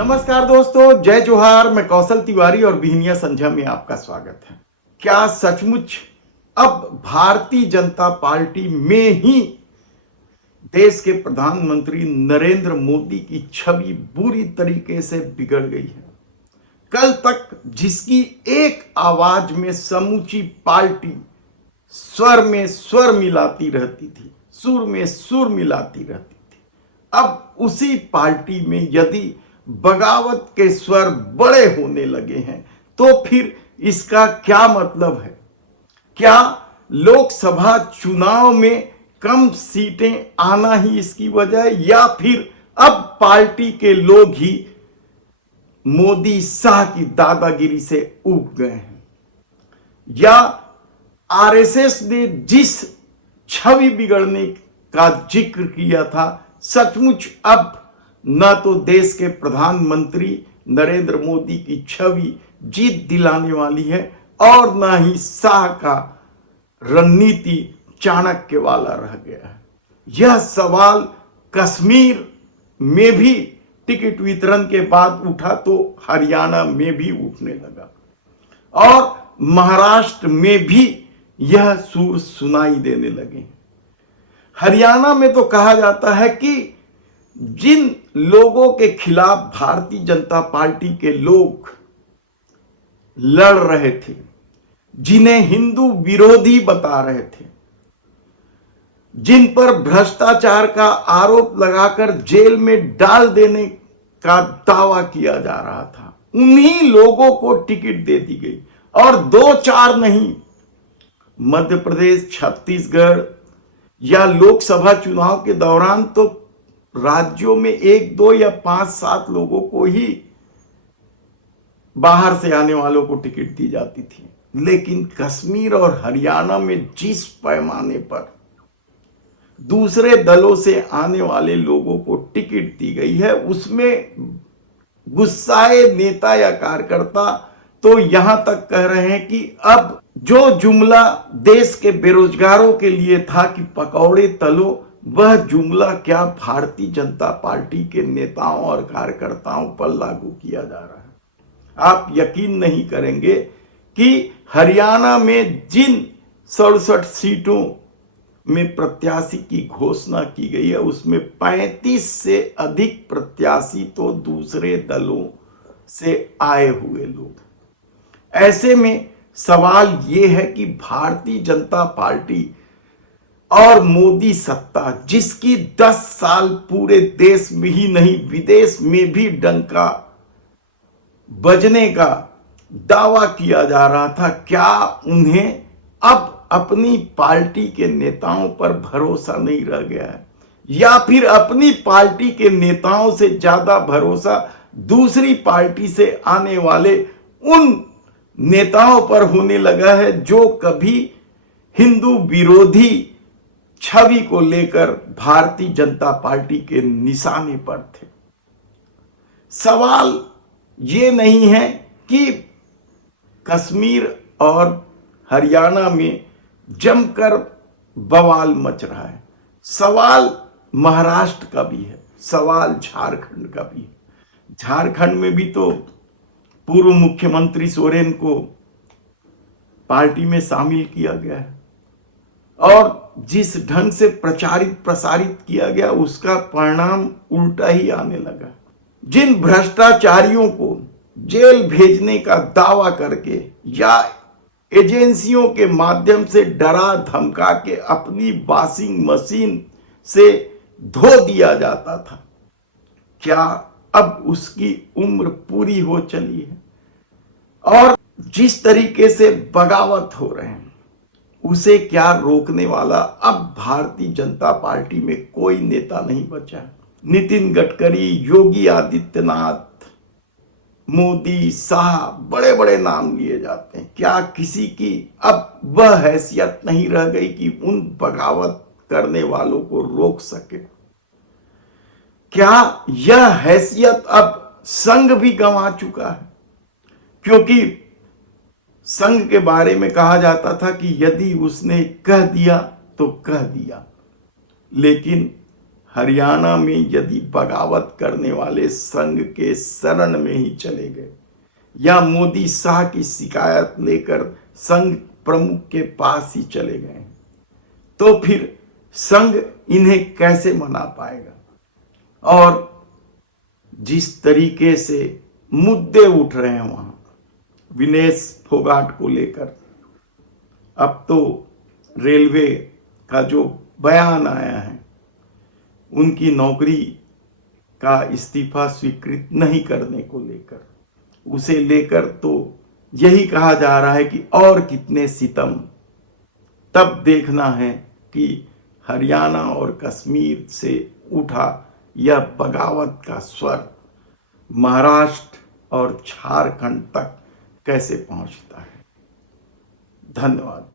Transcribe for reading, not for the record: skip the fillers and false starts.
नमस्कार दोस्तों, जय जोहार। मैं कौशल तिवारी और बिहनिया संध्या में आपका स्वागत है। क्या सचमुच अब भारतीय जनता पार्टी में ही देश के प्रधानमंत्री नरेंद्र मोदी की छवि बुरी तरीके से बिगड़ गई है? कल तक जिसकी एक आवाज में समूची पार्टी स्वर में स्वर मिलाती रहती थी, सुर में सुर मिलाती रहती थी, अब उसी पार्टी में यदि बगावत के स्वर बड़े होने लगे हैं तो फिर इसका क्या मतलब है? क्या लोकसभा चुनाव में कम सीटें आना ही इसकी वजह है, या फिर अब पार्टी के लोग ही मोदी शाह की दादागिरी से ऊब गए हैं? या आरएसएस ने जिस छवि बिगड़ने का जिक्र किया था, सचमुच अब न तो देश के प्रधानमंत्री नरेंद्र मोदी की छवि जीत दिलाने वाली है और न ही शाह का रणनीति चाणक्य वाला रह गया है। यह सवाल कश्मीर में भी टिकट वितरण के बाद उठा तो हरियाणा में भी उठने लगा और महाराष्ट्र में भी यह सुर सुनाई देने लगे। हरियाणा में तो कहा जाता है कि जिन लोगों के खिलाफ भारतीय जनता पार्टी के लोग लड़ रहे थे, जिन्हें हिंदू विरोधी बता रहे थे, जिन पर भ्रष्टाचार का आरोप लगाकर जेल में डाल देने का दावा किया जा रहा था, उन्हीं लोगों को टिकट दे दी गई। और 2-4 नहीं, मध्य प्रदेश, छत्तीसगढ़ या लोकसभा चुनाव के दौरान तो राज्यों में 1-2 या 5-7 लोगों को ही बाहर से आने वालों को टिकट दी जाती थी। लेकिन कश्मीर और हरियाणा में जिस पैमाने पर दूसरे दलों से आने वाले लोगों को टिकट दी गई है, उसमें गुस्साए नेता या कार्यकर्ता तो यहां तक कह रहे हैं कि अब जो जुमला देश के बेरोजगारों के लिए था कि पकौड़े तलो, वह जुमला क्या भारतीय जनता पार्टी के नेताओं और कार्यकर्ताओं पर लागू किया जा रहा है। आप यकीन नहीं करेंगे कि हरियाणा में जिन 67 सीटों में प्रत्याशी की घोषणा की गई है, उसमें 35 से अधिक प्रत्याशी तो दूसरे दलों से आए हुए लोग। ऐसे में सवाल यह है कि भारतीय जनता पार्टी और मोदी सत्ता, जिसकी 10 साल पूरे देश में ही नहीं विदेश में भी डंका बजने का दावा किया जा रहा था, क्या उन्हें अब अपनी पार्टी के नेताओं पर भरोसा नहीं रह गया है? या फिर अपनी पार्टी के नेताओं से ज्यादा भरोसा दूसरी पार्टी से आने वाले उन नेताओं पर होने लगा है जो कभी हिंदू विरोधी छवि को लेकर भारतीय जनता पार्टी के निशाने पर थे? सवाल ये नहीं है कि कश्मीर और हरियाणा में जमकर बवाल मच रहा है, सवाल महाराष्ट्र का भी है, सवाल झारखंड का भी है। झारखंड में भी तो पूर्व मुख्यमंत्री सोरेन को पार्टी में शामिल किया गया है और जिस ढंग से प्रचारित प्रसारित किया गया, उसका परिणाम उल्टा ही आने लगा। जिन भ्रष्टाचारियों को जेल भेजने का दावा करके या एजेंसियों के माध्यम से डरा धमका के अपनी वॉशिंग मशीन से धो दिया जाता था, क्या अब उसकी उम्र पूरी हो चली है? और जिस तरीके से बगावत हो रहे हैं, उसे क्या रोकने वाला अब भारतीय जनता पार्टी में कोई नेता नहीं बचा। नितिन गडकरी, योगी आदित्यनाथ, मोदी, शाह, बड़े बड़े नाम लिए जाते हैं। क्या किसी की अब वह हैसियत नहीं रह गई कि उन बगावत करने वालों को रोक सके? क्या यह हैसियत अब संघ भी गंवा चुका है? क्योंकि संघ के बारे में कहा जाता था कि यदि उसने कह दिया तो कह दिया, लेकिन हरियाणा में यदि बगावत करने वाले संघ के शरण में ही चले गए या मोदी शाह की शिकायत लेकर संघ प्रमुख के पास ही चले गए, तो फिर संघ इन्हें कैसे मना पाएगा। और जिस तरीके से मुद्दे उठ रहे हैं वहां विनेश फोगाट को लेकर, अब तो रेलवे का जो बयान आया है, उनकी नौकरी का इस्तीफा स्वीकृत नहीं करने को लेकर, उसे लेकर तो यही कहा जा रहा है कि और कितने सितम। तब देखना है कि हरियाणा और कश्मीर से उठा यह बगावत का स्वर महाराष्ट्र और झारखंड तक कैसे पहुंचता है। धन्यवाद।